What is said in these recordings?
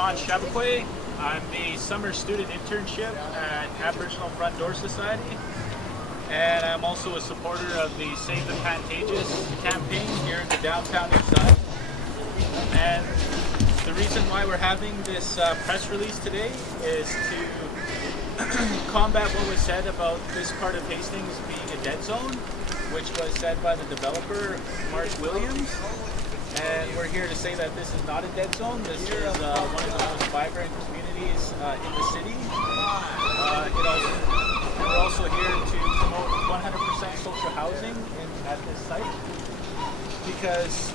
John Chabouquet. I'm the summer student internship at Aboriginal Front Door Society, and I'm also a supporter of the Save the Pantages campaign here in the downtown east side. And the reason why we're having this press release today is to combat what was said about this part of Hastings being a dead zone, which was said by the developer, Marc Williams. And we're here to say that this is not a dead zone. This is one of the most vibrant communities in the city. We're also here to promote 100% social housing at this site, because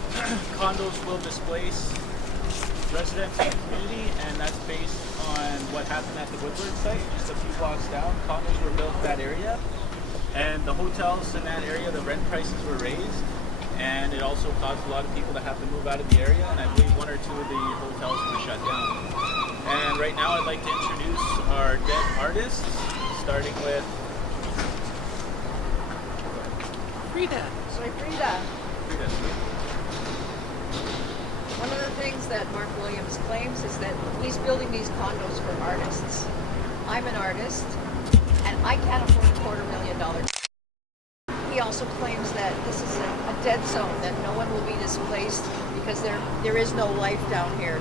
condos will displace residents in the community, and that's based on what happened at the Woodward site just a few blocks down. Condos were built in that area, and the hotels in that area, the rent prices were raised. And it also caused a lot of people to have to move out of the area, and I believe one or two of the hotels were shut down. And right now I'd like to introduce our dead artists, starting with Frida. Soy Frida. Frida. One of the things that Marc Williams claims is that he's building these condos for artists. I'm an artist, and I can't afford $250,000. He also claims that this is a dead zone, that no one will be displaced because there is no life down here.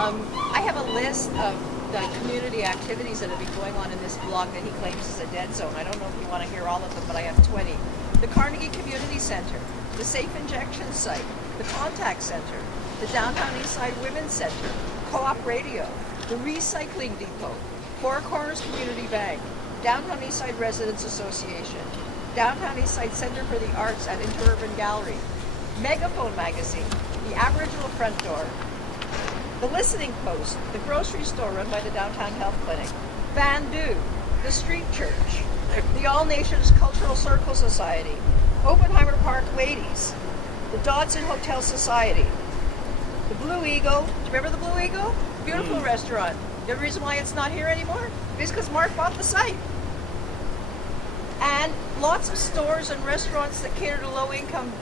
I have a list of the community activities that have been going on in this block that he claims is a dead zone. I don't know if you want to hear all of them, but I have 20. The Carnegie Community Center, the Safe Injection Site, the Contact Center, the Downtown Eastside Women's Center, Co-op Radio, the Recycling Depot, Four Corners Community Bank, Downtown Eastside Residents Association, Downtown Eastside Center for the Arts at Interurban Gallery, Megaphone Magazine, the Aboriginal Front Door, the Listening Post, the grocery store run by the Downtown Health Clinic, Bandu, the Street Church, the All Nations Cultural Circle Society, Oppenheimer Park Ladies, the Dodson Hotel Society, the Blue Eagle. Do you remember the Blue Eagle? Beautiful restaurant. The reason why it's not here anymore is because Marc bought the site. And lots of stores and restaurants that cater to low-income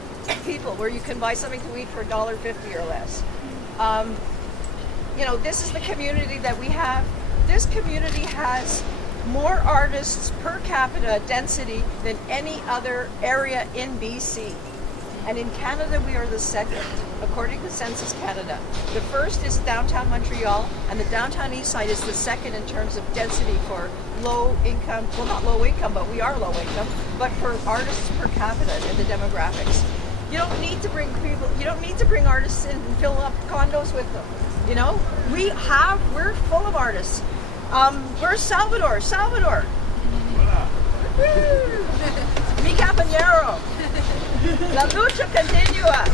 people, where you can buy something to eat for $1.50 or less. This is the community that we have. This community has more artists per capita density than any other area in BC. And in Canada, we are the second, according to Census Canada. The first is downtown Montreal, and the downtown east side is the second in terms of density for low income, well, not low income, but we are low income, but for artists per capita in the demographics. You don't need to bring people, you don't need to bring artists in and fill up condos with them. We're full of artists. Where's Salvador? Salvador! Mi compañero! La lucha continua.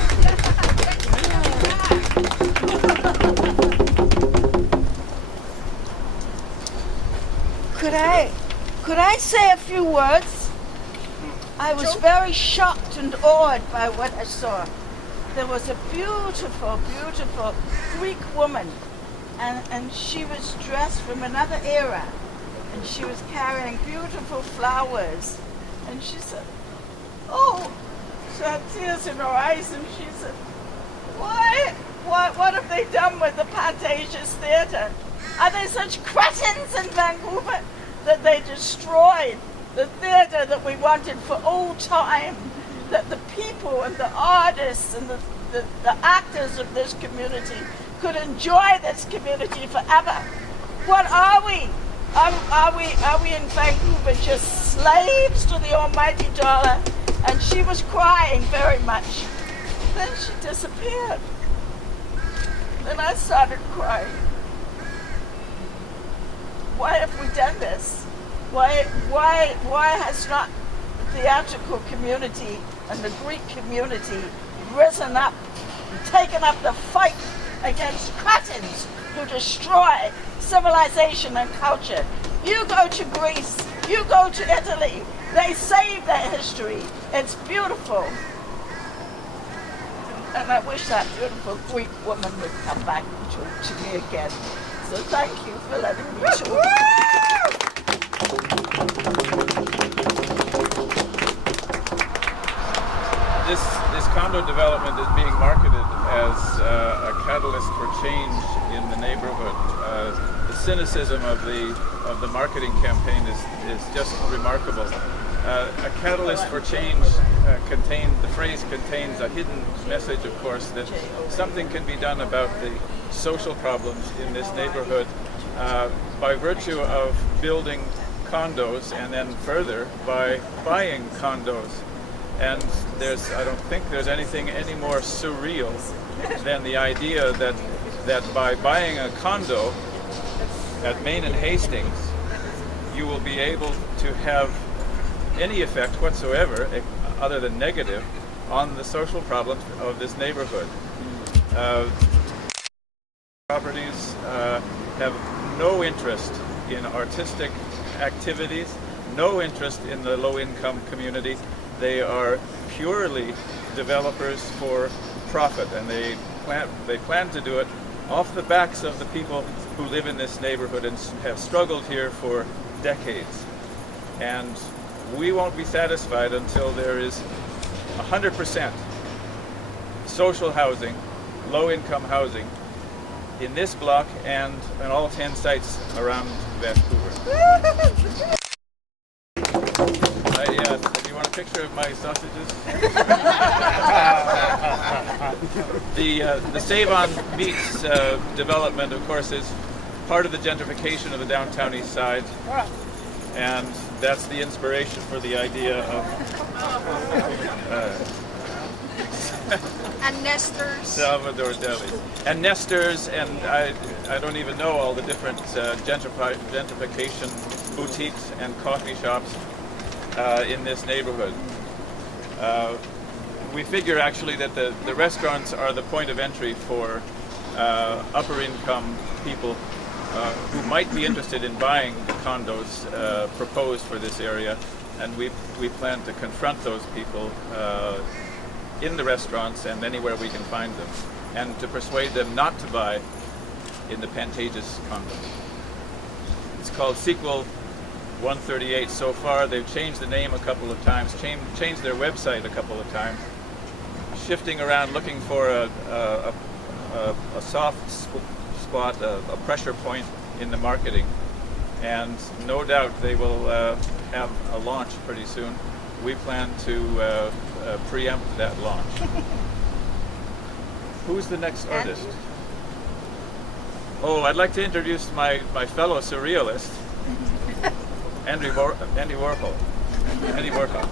Could I say a few words? I was very shocked and awed by what I saw. There was a beautiful, beautiful Greek woman, and she was dressed from another era, and she was carrying beautiful flowers, and she said, "Oh," she had tears in her eyes, and she said, what have they done with the Pantages Theatre? Are they such cretins in Vancouver that they destroyed the theatre that we wanted for old time, that the people and the artists and the actors of this community could enjoy this community forever? What are we? Are we in Vancouver just slaves to the almighty dollar? And she was crying very much. Then she disappeared. Then I started crying. Why have we done this? Why has not the theatrical community and the Greek community risen up and taken up the fight against cretins who destroy civilization and culture? You go to Greece, you go to Italy, they save their history. It's beautiful. And I wish that beautiful Greek woman would come back and talk to me again. So thank you for letting me talk. This condo development is being marketed as a catalyst for change in the neighborhood. The cynicism of the marketing campaign is just remarkable. A catalyst for change the phrase contains a hidden message, of course, that something can be done about the social problems in this neighborhood by virtue of building condos, and then further by buying condos. And I don't think there's anything any more surreal than the idea that by buying a condo at Main and Hastings, you will be able to have any effect whatsoever, other than negative, on the social problems of this neighborhood. Properties have no interest in artistic activities, no interest in the low-income community. They are purely developers for profit, and they plan to do it off the backs of the people who live in this neighborhood and have struggled here for decades. And we won't be satisfied until there is 100% social housing, low-income housing, in this block and on all 10 sites around Vancouver. Do you want a picture of my sausages? The Save on Meats development, of course, is part of the gentrification of the downtown east side, and that's the inspiration for the idea of And Nesters. Salvador Deli. And Nesters, and I don't even know all the different gentrification boutiques and coffee shops in this neighborhood. We figure actually that the restaurants are the point of entry for upper income people who might be interested in buying the condos proposed for this area, and we plan to confront those people in the restaurants and anywhere we can find them, and to persuade them not to buy in the pantages condos. It's called Sequel 138 so far. They've changed the name a couple of times, changed their website a couple of times, shifting around, looking for a soft spot, a pressure point in the marketing, and no doubt they will have a launch pretty soon. We plan to preempt that launch. Who's the next artist? Oh, I'd like to introduce my fellow surrealist, Andy Warhol. Andy Warhol.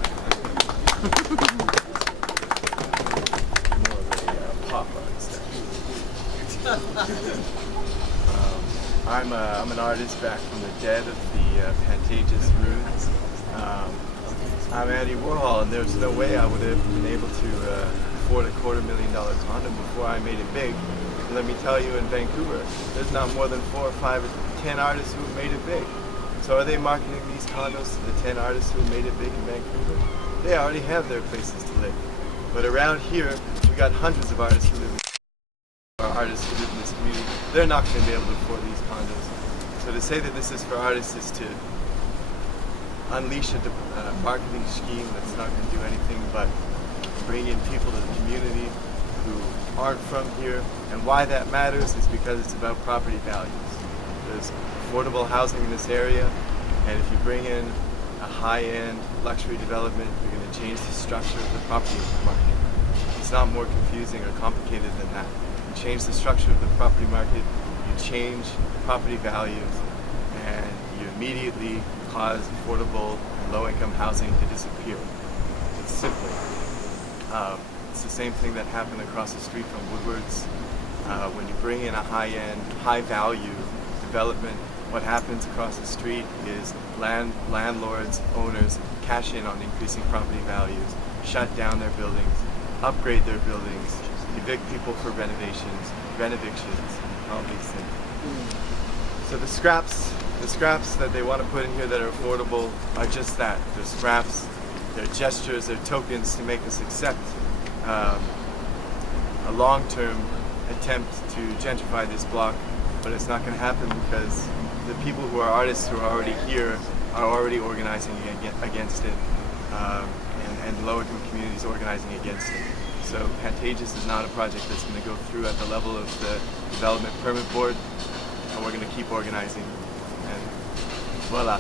Pop I'm an artist back from the dead of the pantages ruins. I'm Andy Warhol, and there's no way I would have been able to afford a $250,000 condo before I made it big. And let me tell you, in Vancouver, there's not more than 4 or 5 or 10 artists who have made it big. So are they marketing these condos to the 10 artists who have made it big in Vancouver? They already have their places to live. But around here, we got hundreds of artists who live in this community. They're not going to be able to afford these condos. So to say that this is for artists is to unleash a marketing scheme that's not going to do anything but bring in people to the community who aren't from here. And why that matters is because it's about property values. There's affordable housing in this area, and if you bring in a high-end luxury development, you're going to change the structure of the property market. It's not more confusing or complicated than that. You change the structure of the property market, you change property values, and you immediately cause affordable and low-income housing to disappear. It's simply. It's the same thing that happened across the street from Woodward's. When you bring in a high-end, high-value development, what happens across the street is landlords, owners cash in on increasing property values, shut down their buildings, upgrade their buildings, evict people for renovations, evictions, all these things. So the scraps that they want to put in here that are affordable are just that. They're scraps, they're gestures, they're tokens to make us accept a long-term attempt to gentrify this block, but it's not going to happen because the people who are artists who are already here are already organizing against it, and low-income communities organizing against it. So Pantages is not a project that's going to go through at the level of the Development Permit Board, and we're going to keep organizing, and voila.